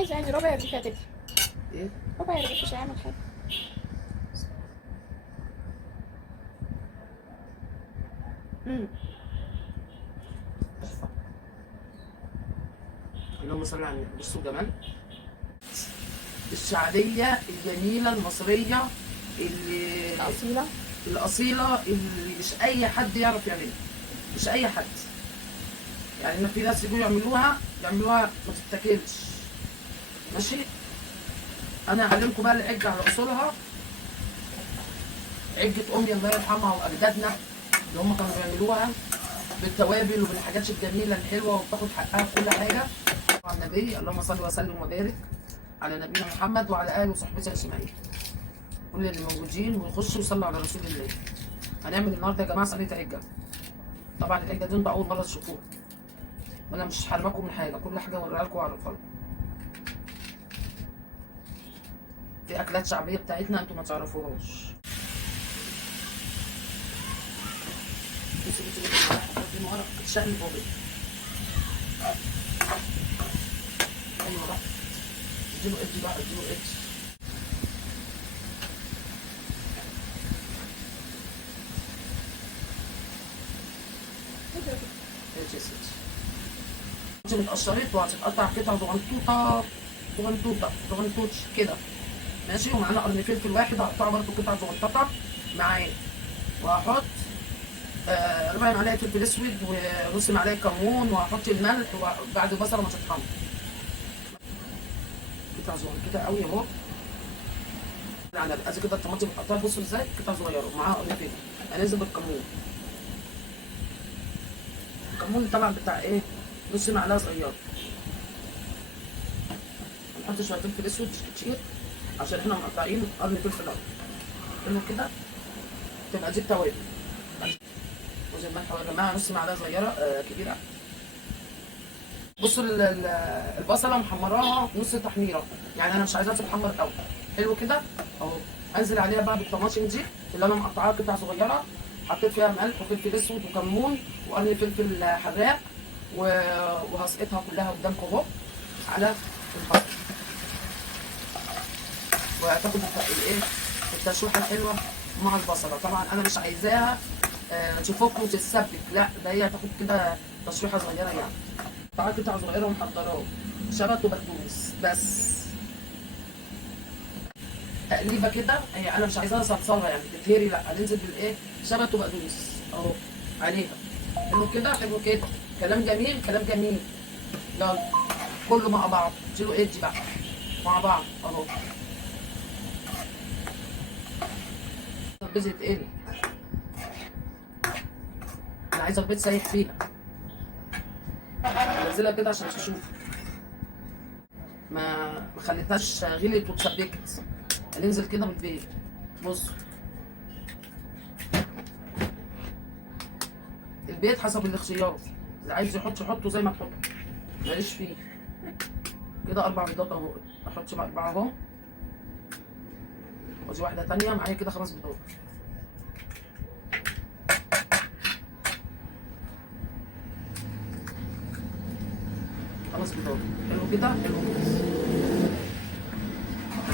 عايزه يعني ربع رغيف يا تيتي. ايه؟ ربع رغيف مش هيعمل حاجه. اللهم صل على النبي. بصوا جمال الشعريه الجميله المصريه اللي الاصيله. الاصيله اللي مش اي حد يعرف يعملها، مش اي حد. يعني ما في ناس يجوا يعملوها ما تتاكلش. ماشي. انا هعلمكم بقى العجه على اصولها. عجه امي الله يرحمها واجدادنا اللي هم كانوا بيعملوها بالتوابل وبالحاجات الجميله الحلوه وبتاخد حقها في كل حاجه. على النبي اللهم صل وسلم وبارك على نبينا محمد وعلى اله وصحبه اجمعين. كل اللي موجودين ويخشوا يصلوا على رسول الله. هنعمل النهارده يا جماعه صينيه عجه. طبعا العجه دي انتوا اول مره تشوفوها، وانا مش حارماكم من حاجه، كل حاجه اوريها لكم واعرفها لكم. في اكلات شعبيه بتاعتنا انتوا ما تعرفوهاش. بصوا دي ورق بتشقلب وبيض. ايوه بقى اديله ادي بقى اديله ادي. ادي يا ستي. اتقشرت وهتتقطع قطع صغنطوطه صغنطوطه صغنطوطه كده. ماشي. ومعانا قرن فلفل واحد هقطعه برده قطع صغنطوطه معاه. وهحط ربع معلقه فلفل اسود ونص معلقه كمون، وهحط الملح وبعد البصله ما تتحمر. قطع صغيره كده قوي اهو. على ادي كده الطماطم متقطعه. بصوا ازاي قطع صغيره ومعاها قرن فلفل. هننزل بالكمون. الكمون طبعا بتاع ايه؟ نص معلقه صغيره. هنحط شويه فلفل اسود مش كتير عشان احنا مقطعين قرن فلفل اخضر. حلو كده. تبقى دي التوابل. وزي الملح يا جماعه نص معلقه صغيره كبيره. بصوا البصله محمراها نص تحميره، يعني انا مش عايزاها تتحمر قوي. حلو كده اهو. انزل عليها بقى بالطماطم دي اللي انا مقطعاها قطع صغيره. حطيت فيها ملح وفلفل اسود وكمون وقرن فلفل حراق وهسقطها كلها قدامكم اهو على البصل. وهتاخد الايه التشويحه الحلوه مع البصله. طبعا انا مش عايزاها تفك وتتسبك، لا ده هي هتاخد كده تشويحه صغيره يعني. قطعت قطع صغيره ومحضراه شبت وبقدونس بس. تقليبه كده. هي انا مش عايزاها صلصه يعني تتهري، لا هننزل بالايه شبت وبقدونس اهو عليها. حلو كده حلو كده. كلام جميل كلام جميل. يلا كله مع بعض. اديله ادي بقى مع بعض اهو. البيض يتقلي. انا عايزه البيض سايح فيها. انزلها كده عشان تشوف ما خليتهاش غلت واتسبكت. هننزل كده بالبيض. بصوا البيض حسب الاختيار، اللي عايز يحط يحطه زي ما تحطه، ماليش فيه. كده 4 بيضات اهو. احط بقى 4 اهو. ودي واحده تانيه معايا كده 5 بيضات. خلاص بيضات. حلو كده حلو كده.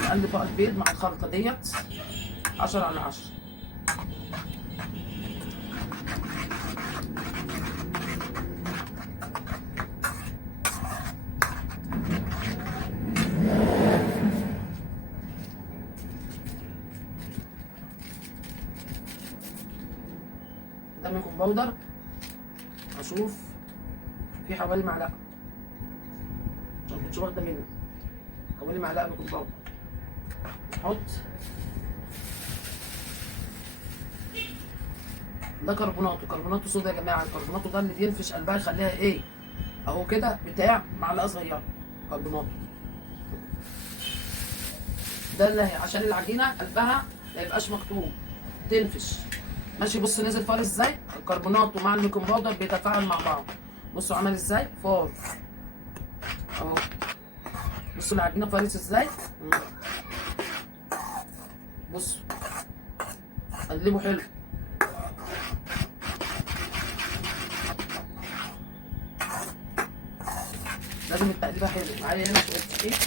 نقلب بقى البيض مع الخلطه ديت 10 على 10. ده بيكون بودر. اشوف في حوالي معلقه عشان كنتش واخده منه. حوالي معلقه بيكون بودر. نحط ده كربوناتو صودا يا جماعه. الكربوناتو ده اللي بينفش قلبها يخليها ايه اهو كده بتاع معلقه صغيره كربوناتو. ده اللي عشان العجينه قلبها ما يبقاش مكتوم تنفش. ماشي. بص نزل فار ازاي. الكربوناتو مع البيكنج باودر بيتفاعل مع بعض. بصوا عمل ازاي فار اهو. بصوا العجينه فارس ازاي. بصوا قلبه حلو. لازم التقليبه حلو. معايا هنا شويه دقيق،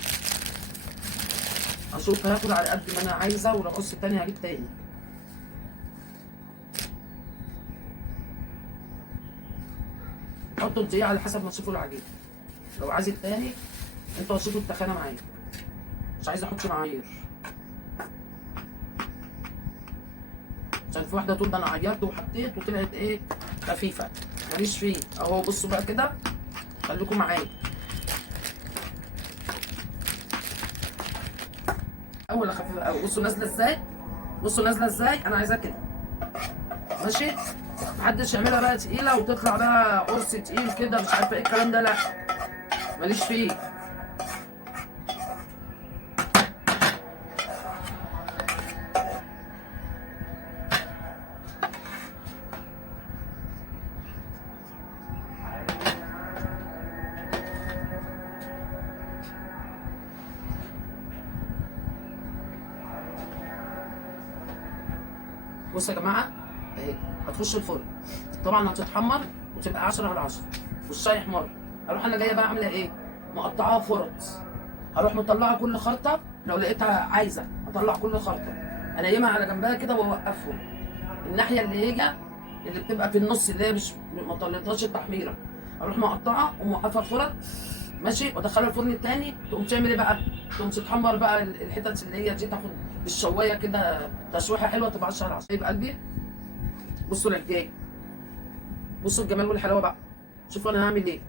اشوف هاخد على قد ما انا عايزه، ولو عوزت تاني هجيب تاني. حطوا الدقيق على حسب ما تشوفوا العجينه. لو عايز التاني انتوا هتشوفوا التخانه معايا، مش عايزه احط معايير عشان في واحده تقول ده انا عيرت وحطيت وطلعت ايه خفيفه. ماليش فيه اهو. بصوا بقى كده، خليكم معايا. اول خفيفه قوي. بصوا نازله ازاي، بصوا نازله ازاي. انا عايزاها كده ماشي. محدش يعملها بقى تقيله وتطلع بقى قرص تقيل كده، مش عارفه ايه الكلام ده، لا ماليش فيه. بصوا يا جماعه اهي هتخش الفرن. طبعا هتتحمر وتبقى 10/10 والشاي احمر. اروح انا جايه بقى عامله ايه، مقطعاها فرط. هروح مطلعه كل خرطه، لو لقيتها عايزه اطلع كل خرطه انيمها على جنبها كده واوقفهم. الناحيه اللي هي اللي بتبقى في النص اللي هي مش ما طلعتهاش التحميره، اروح مقطعه وموقفها فرط ماشي، وادخلها الفرن التاني. تقوم تعمل ايه بقى؟ تقوم تتحمر بقى الحتت اللي هي دي، تاخد بالشوايه كده تشويحه حلوه، تبقى 10/10. يبقى قلبي بصوا العجايه، بصوا الجمال والحلاوه بقى. شوفوا انا هعمل ايه.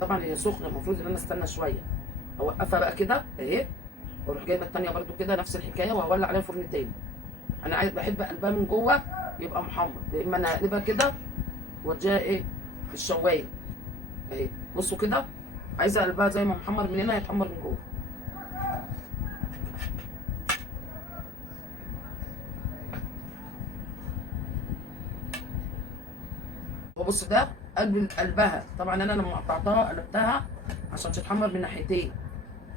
طبعا هي سخنه، المفروض ان انا استنى شويه. اوقفها بقى كده اهي، واروح جايبه الثانيه برده كده نفس الحكايه، وهولع عليها فرن تاني. انا عايز بحب قلبها من جوه يبقى محمر، يا اما انا هقلبها كده واديها ايه في الشوايه اهي. بصوا كده، عايزه قلبها زي ما محمر من هنا يتحمر من جوه. وبص ده قلبها. طبعا انا لما قطعتها قلبتها عشان تتحمر من ناحيتين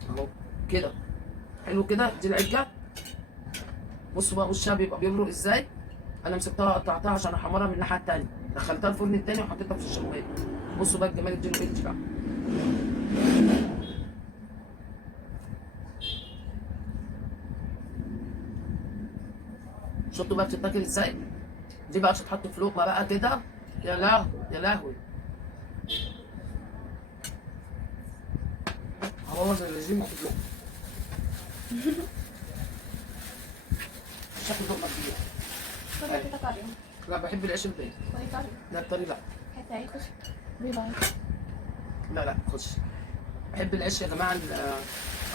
اهو كده. حلو كده. دي العجه. بصوا بقى وشها بيبقى بيبرق ازاي. انا مسكتها قطعتها عشان احمرها من الناحيه التانيه، دخلتها الفرن التاني وحطيتها في الشوايه. بصوا بقى الجمال. اديله انت بقى. شفتوا بقى بتتاكل ازاي. دي بقى تتحط في لقمه بقى كده. يا لهوي يا لهوي. هبوظ الرجيم واخد لقمه. مش هاخد لقمه كبيره. طريقة كده طريقة. لا بحب العيش البيض. طريقة. لا الطري لا. حتى هيخش بيضاء. لا خش. بحب العيش يا جماعه.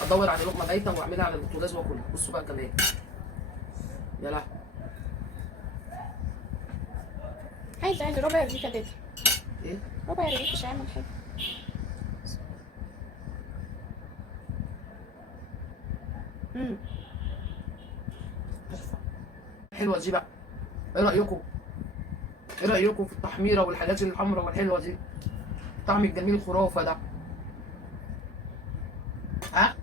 ادور على لقمه بايته واعملها على البوتاجاز واكلها. بصوا بقى كمان. يا لهوي. عايز ربع رغيف يا تيتا. ايه؟ ربع رغيف مش هيعمل حاجة. حلوه دي بقى. ايه رايكم؟ ايه رايكم في التحميره والحاجات الحمراء والحلوه دي؟ الطعم الجميل الخرافه ده. ها؟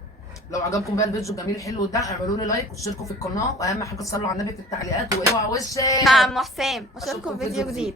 لو عجبكم بقى الفيديو الجميل الحلو ده، اعملوا لي لايك واشتركوا في القناه، واهم حاجه تصلوا على النبي في التعليقات، واوعى وشك مع أم حسام. أشوفكم في فيديو جديد.